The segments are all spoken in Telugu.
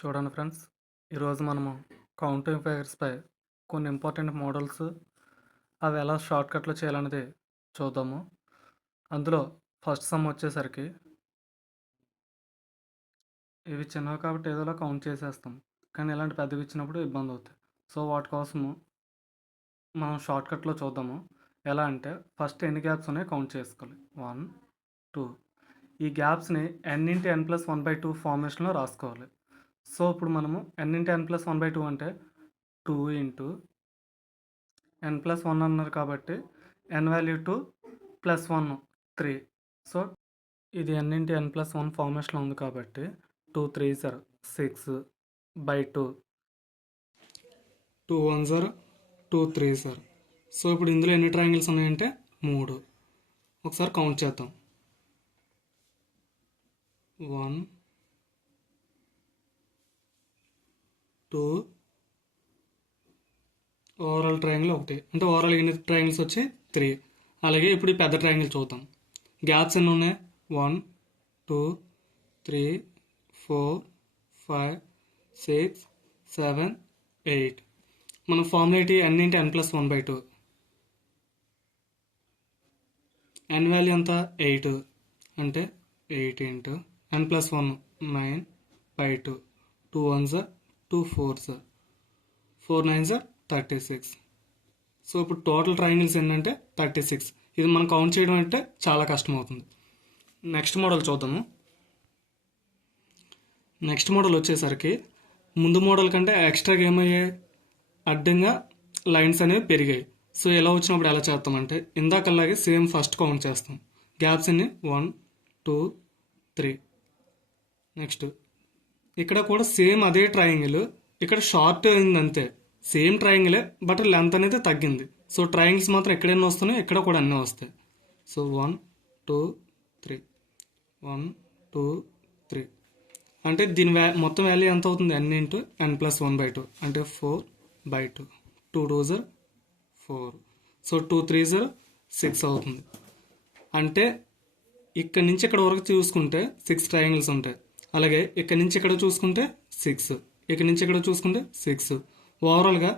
చూడండి ఫ్రెండ్స్, ఈరోజు మనము కౌంటింగ్ ఫిగర్స్పై కొన్ని ఇంపార్టెంట్ మోడల్స్ అవి ఎలా షార్ట్కట్లో చేయాలనేది చూద్దాము. అందులో ఫస్ట్ సమ్ వచ్చేసరికి ఇవి చిన్నవి కాబట్టి ఏదోలా కౌంట్ చేసేస్తాం, కానీ ఇలాంటి పెద్దవి ఇచ్చినప్పుడు ఇబ్బంది అవుతాయి. సో వాటి కోసము మనం షార్ట్కట్లో చూద్దాము. ఎలా అంటే ఫస్ట్ ఎన్ని గ్యాప్స్ ఉన్నాయో కౌంట్ చేసుకోవాలి. 1 2 ఈ గ్యాప్స్ని n×n+1/2 ఫార్మేషన్లో రాసుకోవాలి. సో ఇప్పుడు మనము n×n+1/2 అంటే 2 ఇంటూ n+1 అన్నారు కాబట్టి n వాల్యూ 2 +1 3. సో ఇది n×n+1 ఫార్మేషన్లో ఉంది కాబట్టి 2 3s are 6/2, 2 1s are 2 3s are. So ఇప్పుడు ఇందులో ఎన్ని ట్రయాంగిల్స్ ఉన్నాయంటే 3. ఒకసారి కౌంట్ చేద్దాం. 1 2 ఓవరాల్ ట్రయాంగిల్ ఒకటి, అంటే ఓవరాల్ ఎన్ని ట్రయాంగిల్స్ వచ్చి 3. అలాగే ఇప్పుడు ఈ పెద్ద ట్రయాంగిల్ చూద్దాం. గ్యాప్స్ ఎన్ని ఉన్నాయి? 1 2 3 4 5 6 7 8. మన ఫార్ములా ఏంటి? n×n+1/2. n వాల్యూ ఎంత? 8, అంటే 8 into n+1 9/2. 2 1s are 2 4s are 4 9s are 36. So ఇప్పుడు టోటల్ ట్రయాంగిల్స్ ఏంటంటే 36. ఇది మనం కౌంట్ చేయడం అంటే చాలా కష్టం అవుతుంది. నెక్స్ట్ మోడల్ చూద్దాము. నెక్స్ట్ మోడల్ వచ్చేసరికి ముందు మోడల్ కంటే ఎక్స్ట్రాగా ఏమయ్యాయి? అడ్డంగా లైన్స్ అనేవి పెరిగాయి. సో ఎలా వచ్చినప్పుడు ఎలా చేస్తామంటే ఇందాకలాగే సేమ్ ఫస్ట్ కౌంట్ చేస్తాం. గ్యాప్స్ అన్ని 1 2 3. నెక్స్ట్ ఇక్కడ కూడా సేమ్ అదే ట్రయాంగిల్, ఇక్కడ షార్ట్ అయింది అంతే. సేమ్ ట్రయాంగిలే బట్ లెంత్ అనేది తగ్గింది. సో ట్రయాంగిల్స్ మాత్రం ఎక్కడైనా వస్తున్నాయి, ఇక్కడ కూడా అన్నీ వస్తాయి. సో 1 2 3 1 2 3 అంటే దీని మొత్తం వాల్యూ ఎంత అవుతుంది? n×n+1/2 అంటే 4/2. 2 2s are 4. So 2 3s are 6 అవుతుంది. అంటే ఇక్కడ నుంచి ఇక్కడ వరకు చూసుకుంటే 6 ట్రయాంగిల్స్ ఉంటాయి. అలాగే ఇక్కడ నుంచి ఇక్కడ చూసుకుంటే 6, ఇక్కడ నుంచి ఇక్కడ చూసుకుంటే 6. ఓవరాల్గా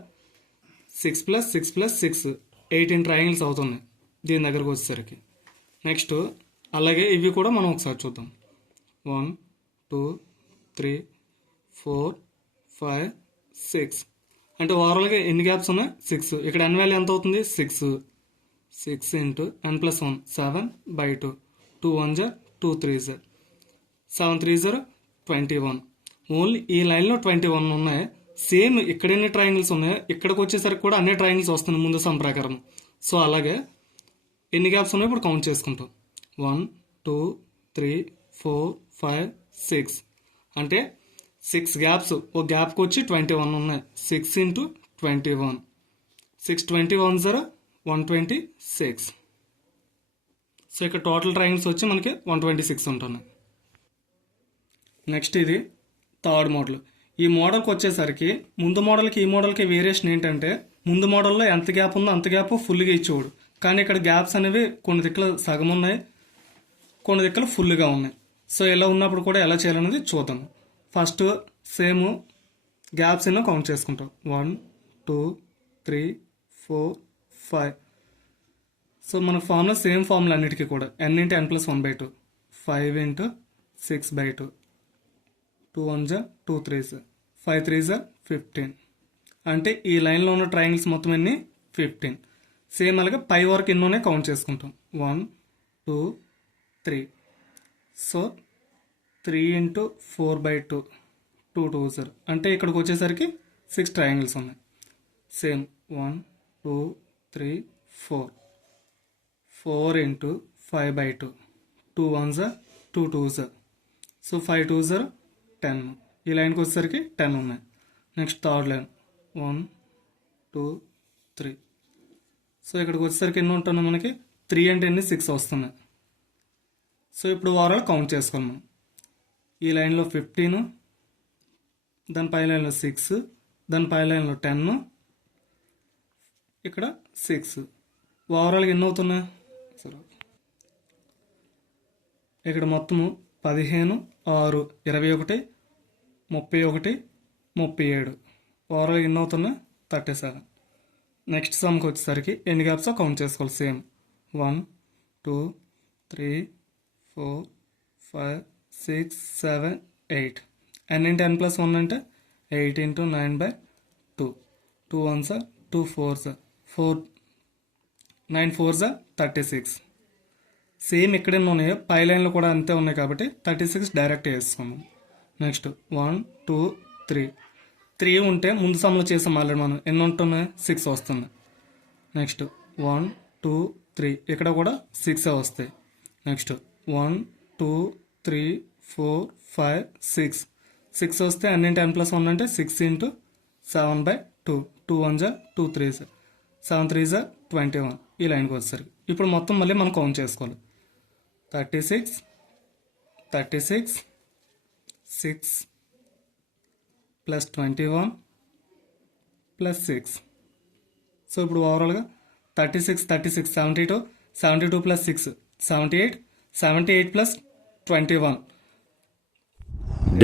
6 + 6 + 6 18 ట్రయాంగిల్స్ అవుతున్నాయి దీని దగ్గరకు వచ్చేసరికి. నెక్స్ట్ అలాగే ఇవి కూడా మనం ఒకసారి చూద్దాం. 1 2 3 4 5 6 అంటే ఓవరాల్గా ఎన్ని గ్యాప్స్ ఉన్నాయి? 6. ఇక్కడ n వాల్యూ ఎంత అవుతుంది? 6. 6 into n+1 7/2. 2 1s are 2 3s are 7 3s are 21. Only ఈ లైన్లో 21 ఉన్నాయి. సేమ్ ఇక్కడ ఎన్ని ట్రయాంగిల్స్ ఉన్నాయో ఇక్కడికి వచ్చేసరికి కూడా అన్ని ట్రయాంగిల్స్ వస్తున్నాయి ముందు సమ్ ప్రకారం. సో అలాగే ఎన్ని గ్యాప్స్ ఉన్నాయో ఇప్పుడు కౌంట్ చేసుకుంటాం. 1 2 3 4 5 6 అంటే 6 గ్యాప్స్. ఒక గ్యాప్కి వచ్చి 21 ఉన్నాయి. 6 ఇంటూ 21 6 21s are 126. సో ఇక్కడ టోటల్ ట్రయాంగిల్స్ వచ్చి మనకి 126 ఉంటున్నాయి. నెక్స్ట్ ఇది థర్డ్ మోడల్. ఈ మోడల్కి వచ్చేసరికి ముందు మోడల్కి ఈ మోడల్కి వేరియేషన్ ఏంటంటే ముందు మోడల్లో ఎంత గ్యాప్ ఉందో అంత గ్యాప్ ఫుల్గా ఇచ్చేవాడు, కానీ ఇక్కడ గ్యాప్స్ అనేవి కొన్ని దిక్కులు సగం ఉన్నాయి, కొన్ని దిక్కులు ఫుల్గా ఉన్నాయి. సో ఇలా ఉన్నప్పుడు కూడా ఎలా చేయాలనేది చూద్దాం. ఫస్ట్ సేమ్ గ్యాప్స్ ఎన్నో కౌంట్ చేసుకుంటాం. 1 2 3 4 5. సో మన ఫార్ములా సేమ్ ఫార్ములా అన్నిటికీ కూడా n×n+1/2. 5 into 6/2. 2 1s are 2 3s are 5 3s are 15. అంటే ఈ లైన్లో ఉన్న ట్రయాంగిల్స్ మొత్తం ఎన్ని? 15. సేమ్ అలాగే పై వరకు ఎన్నోనే కౌంట్ చేసుకుంటాం. 1 2 3. So 3 into 4/2. 2 2s are అంటే ఇక్కడికి వచ్చేసరికి 6 ట్రయాంగిల్స్ ఉన్నాయి. Same 1 2 3 4. 4 into 5/2. 2 1s are 2 2s are so 5 2s are 10. ఈ లైన్కి వచ్చేసరికి 10 ఉన్నాయి. Next third line 1 2 3. సో ఇక్కడికి వచ్చేసరికి ఎన్ని ఉంటున్నాయి? మనకి 3 అంటే ఎన్ని? 6 వస్తున్నాయి. సో ఇప్పుడు ఓవరాల్ కౌంట్ చేసుకోవాలి మనం. ఈ లైన్లో 15, దాని పై లైన్లో 6, దాని పై లైన్లో 10, ఇక్కడ 6. ఓవరాల్గా ఎన్ని అవుతున్నాయి? ఇక్కడ మొత్తము 15 6 21 31, 37. ఓవరాల్ ఎన్ని అవుతున్నాయి? 37. నెక్స్ట్ సమ్కి వచ్చేసరికి ఎన్ని గ్యాప్స్ కౌంట్ చేసుకోవాలి same. 1, 2, 3, 4, 5, 6, 7, 8. n into n plus 1 అంటే 8 into 9/2. 2 1s are 2 4s are 4, 9 4s are 36. Same ఇక్కడ ఎన్ని ఉన్నాయో పై లైన్లో కూడా అంతే ఉన్నాయి కాబట్టి 36 డైరెక్ట్ వేసుకున్నాం. నెక్స్ట్ 1, 2, 3. 3 ఉంటే ముందు సమ్లో చేసాం ఆల్రెడీ మనం. ఎన్ని ఉంటున్నాయి? 6 వస్తుంది. నెక్స్ట్ 1, 2, 3. ఇక్కడ కూడా 6 వస్తాయి. నెక్స్ట్ 1, 2, 3, 4, 5, 6. 6 వస్తే అన్నింటి n plus 1 అంటే 6 into 7/2. 2 1s are 2 3s. 7 3s are 21. ఈ లైన్కి వచ్చేసరికి ఇప్పుడు మొత్తం మళ్ళీ మనం కౌంట్ చేసుకోవాలి. 36, 36, 6 plus 21 plus 6. సో ఇప్పుడు ఓవరాల్గా 36, 36, 72, 72 plus 6, 78, 78 plus 21.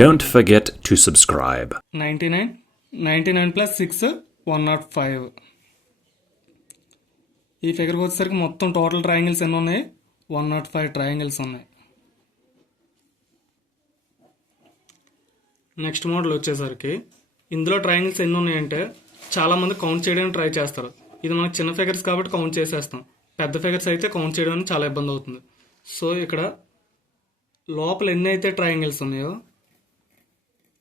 Don't forget to subscribe. 99, 99 plus 6, 105. ఈ ఫిగర్కి వచ్చేసరికి మొత్తం టోటల్ ట్రయాంగిల్స్ ఎన్ని ఉన్నాయి? 105 ట్రయాంగిల్స్ ఉన్నాయి. నెక్స్ట్ మోడల్ వచ్చేసరికి ఇందులో ట్రయాంగిల్స్ ఎన్ని ఉన్నాయంటే చాలామంది కౌంట్ చేయడానికి ట్రై చేస్తారు. ఇది మనకు చిన్న ఫిగర్స్ కాబట్టి కౌంట్ చేసేస్తాం. పెద్ద ఫిగర్స్ అయితే కౌంట్ చేయడానికి చాలా ఇబ్బంది అవుతుంది. సో ఇక్కడ లోపల ఎన్ని అయితే ట్రయాంగిల్స్ ఉన్నాయో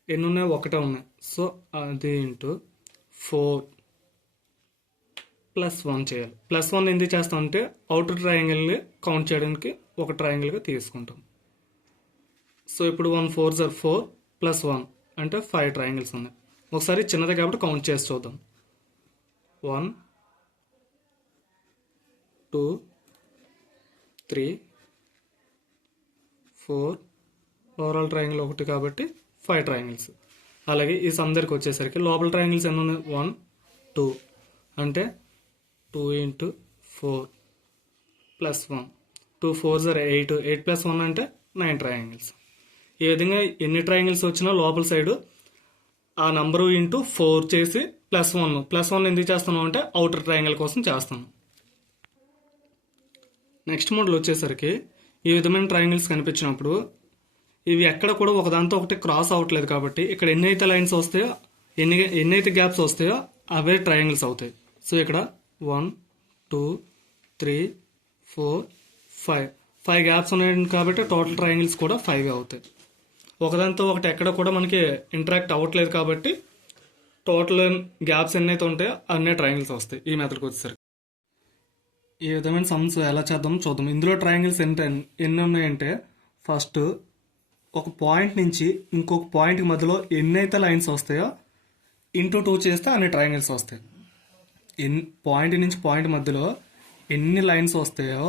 ఎన్ని ఉన్నాయో ఒకటే ఉన్నాయి. సో అది ఇంటూ 4 plus 1 చేయాలి. ప్లస్ 1 ఎందుకు చేస్తామంటే అవుటర్ ట్రయాంగిల్ని కౌంట్ చేయడానికి ఒక ట్రయాంగిల్గా తీసుకుంటాం. సో ఇప్పుడు 1 4s are 4 plus 1 అంటే 5 ట్రయాంగిల్స్ ఉన్నాయి. ఒకసారి చిన్నది కాబట్టి కౌంట్ చేసి చూద్దాం. 1, 2, 3, 4. ఓవరాల్ ట్రయాంగిల్ ఒకటి కాబట్టి 5 ట్రయాంగిల్స్. అలాగే ఈ సమ్ దగ్గరికి వచ్చేసరికి లోపల ట్రయాంగిల్స్ ఎన్ని ఉన్నాయి? 1, 2 అంటే 2 into 4 plus 1. 2 4s are 8. 8 plus 1 అంటే 9 ట్రయాంగిల్స్. ఈ విధంగా ఎన్ని ట్రయాంగిల్స్ వచ్చినా లోపల సైడ్ ఆ నంబరు ఇంటూ 4 చేసి ప్లస్ 1. ప్లస్ 1 ఎందుకు చేస్తున్నాం అంటే అవుటర్ ట్రయాంగిల్ కోసం చేస్తాను. నెక్స్ట్ మోడల్ వచ్చేసరికి ఈ విధమైన ట్రయాంగిల్స్ కనిపించినప్పుడు ఇవి ఎక్కడ కూడా ఒకదాంతో ఒకటి క్రాస్ అవ్వట్లేదు కాబట్టి ఇక్కడ ఎన్నైతే లైన్స్ వస్తాయో ఎన్నైతే గ్యాప్స్ వస్తాయో అవే ట్రయాంగిల్స్ అవుతాయి. సో ఇక్కడ 1, 2, 3, 4, 5. 5 గ్యాప్స్ ఉన్నాయి కాబట్టి టోటల్ ట్రయాంగిల్స్ కూడా 5 అవుతాయి. ఒకదాంతో ఒకటి ఎక్కడ కూడా మనకి ఇంటరాక్ట్ అవ్వట్లేదు కాబట్టి టోటల్ గ్యాప్స్ ఎన్నైతే ఉంటాయో అన్నీ ట్రయాంగిల్స్ వస్తాయి ఈ మెథడ్కి వచ్చేసరికి. ఈ విధమైన సమ్స్ ఎలా చేద్దామో చూద్దాం. ఇందులో ట్రయాంగిల్స్ ఎన్ని ఉన్నాయంటే ఫస్ట్ ఒక పాయింట్ నుంచి ఇంకొక పాయింట్కి మధ్యలో ఎన్నైతే లైన్స్ వస్తాయో ఇంటూ 2 చేస్తే అన్ని ట్రయాంగిల్స్ వస్తాయి. పాయింట్ నుంచి పాయింట్ మధ్యలో ఎన్ని లైన్స్ వస్తాయో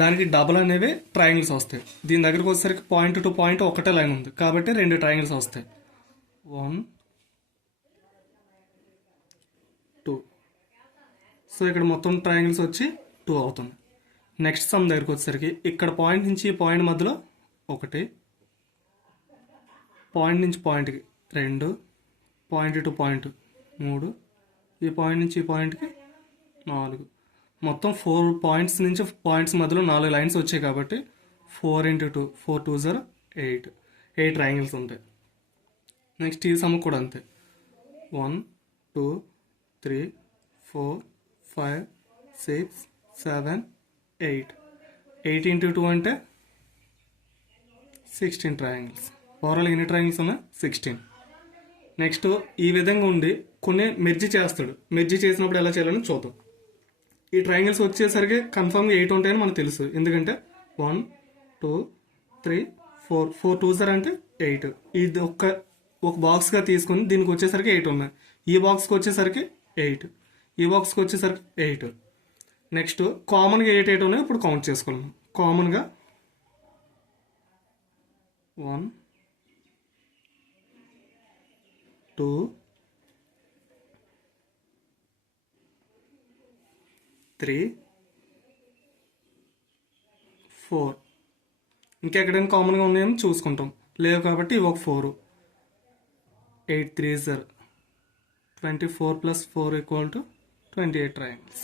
దానికి డబుల్ అనేవి ట్రయాంగిల్స్ వస్తాయి. దీని దగ్గరకు వచ్చేసరికి పాయింట్ టు పాయింట్ ఒకటే లైన్ ఉంది కాబట్టి 2 ట్రయాంగిల్స్ వస్తాయి. 1, 2. సో ఇక్కడ మొత్తం ట్రయాంగిల్స్ వచ్చి 2 అవుతుంది. నెక్స్ట్ సమ్ దగ్గరకు వచ్చేసరికి ఇక్కడ పాయింట్ నుంచి ఈ పాయింట్ మధ్యలో 1, పాయింట్ నుంచి పాయింట్కి 2, పాయింట్ టు పాయింట్ 3, ఈ పాయింట్ నుంచి ఈ పాయింట్కి 4. మొత్తం 4 పాయింట్స్ నుంచి పాయింట్స్ మధ్యలో 4 లైన్స్ వచ్చాయి కాబట్టి 4 into 2, 4 2s are 8. 8 ట్రయాంగిల్స్ ఉంటాయి. నెక్స్ట్ ఈ సమ్ కూడా అంతే. 1, 2, 3, 4, 5, 6, 7, 8. 8 into 2 అంటే 16 ట్రయాంగిల్స్. ఓవరాల్ ఎన్ని ట్రయాంగిల్స్ ఉన్నాయి? 16. నెక్స్ట్ ఈ విధంగా ఉండి కొన్ని మెర్జీ చేస్తాడు. మెర్జీ చేసినప్పుడు ఎలా చేయాలని చూద్దాం. ఈ ట్రయాంగిల్స్ వచ్చేసరికి కన్ఫర్మ్గా 8 ఉంటాయని మనకు తెలుసు. ఎందుకంటే 1, 2, 3, 4. 4 2s are అంటే 8. ఇది ఒక బాక్స్గా తీసుకొని దీనికి వచ్చేసరికి 8 ఉన్నాయి. ఈ బాక్స్కి వచ్చేసరికి 8, ఈ బాక్స్కి వచ్చేసరికి 8. నెక్స్ట్ కామన్గా 8 8 ఉన్నాయి. ఇప్పుడు కౌంట్ చేసుకున్నాం. కామన్గా 1, 2, 3, 4. ఇంకెక్కడైనా కామన్గా ఉన్నాయని చూసుకుంటాం. లేవు కాబట్టి ఇవి ఒక 4. 8 3s are 24 plus 4 equal to 28 triangles.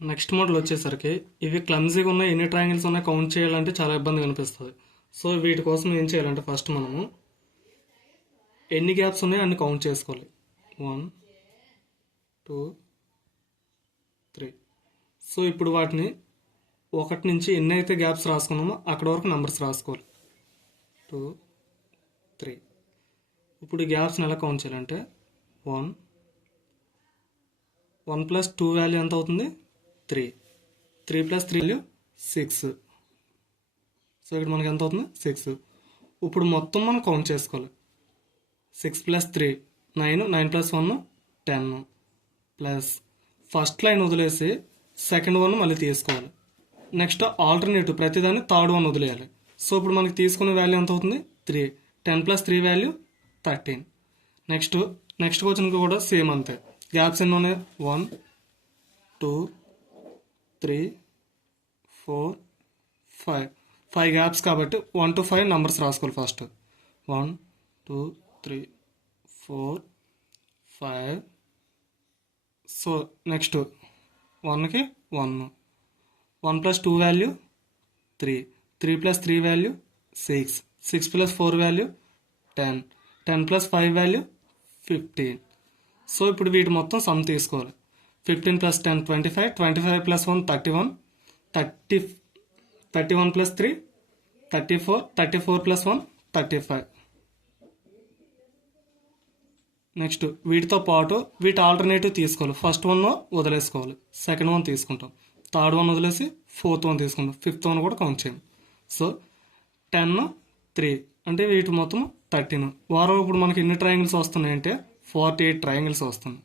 Next model వచ్చేసరికి ఇవి క్లమ్జీగా ఉన్న ఎన్ని ట్రయాంగిల్స్ ఉన్నాయి కౌంట్ చేయాలంటే చాలా ఇబ్బంది కనిపిస్తుంది. సో వీటి కోసం ఏం చేయాలంటే ఫస్ట్ మనము ఎన్ని గ్యాప్స్ ఉన్నాయో అన్ని కౌంట్ చేసుకోవాలి. 1 2 3. సో ఇప్పుడు వాటిని ఒకటి నుంచి ఎన్ని అయితే గ్యాప్స్ రాసుకున్నామో అక్కడ వరకు నెంబర్స్ రాసుకోవాలి. 2 3. ఇప్పుడు ఈ గ్యాప్స్ని ఎలా కౌంట్ చేయాలంటే 1 1 + 2 వాల్యూ ఎంత అవుతుంది 3 3 + 3 వాల్యూ 6. సో ఇక్కడ మనకి ఎంత అవుతుంది 6. ఇప్పుడు మొత్తం మనం కౌంట్ చేసుకోవాలి. 6 + 3 9 9 + 1 10 ప్లస్ ఫస్ట్ లైన్ వదిలేసి సెకండ్ వన్ మళ్ళీ తీసుకోవాలి. నెక్స్ట్ ఆల్టర్నేటివ్ ప్రతిదాన్ని థర్డ్ వన్ వదిలేయాలి. సో ఇప్పుడు మనకి తీసుకునే వాల్యూ ఎంత అవుతుంది 3 10 + 3 వాల్యూ 13. నెక్స్ట్ క్వశ్చన్ కూడా సేమ్ అంతే. గ్యాప్స్ ఎన్ని ఉన్నాయి 1 2 3 4 5 గ్యాప్స్ కాబట్టి 1 to 5 నెంబర్స్ రాసుకోవాలి. ఫస్ట్ 1 2 3 4 5. సో నెక్స్ట్ 1కి 1 1 + 2 value 3 3 + 3 value 6 6 + 4 value 10 10 + 5 value 15. So ఇప్పుడు వీటి మొత్తం సమ్ తీసుకోవాలి. 15 + 10 25 25 + 1 31 31 + 3 34 34 + 1 35. నెక్స్ట్ వీటితో పాటు వీటి ఆల్టర్నేటివ్ తీసుకోవాలి. ఫస్ట్ వన్ వదిలేసుకోవాలి, సెకండ్ వన్ తీసుకుంటాం, థర్డ్ వన్ వదిలేసి ఫోర్త్ వన్ తీసుకుంటాం, ఫిఫ్త్ వన్ కూడా కౌంట్ చేయం. సో 10 3 అంటే వీటి మొత్తం 13. వారం ఇప్పుడు మనకి ఎన్ని ట్రయాంగిల్స్ వస్తున్నాయంటే 48 ట్రయాంగిల్స్ వస్తుంది.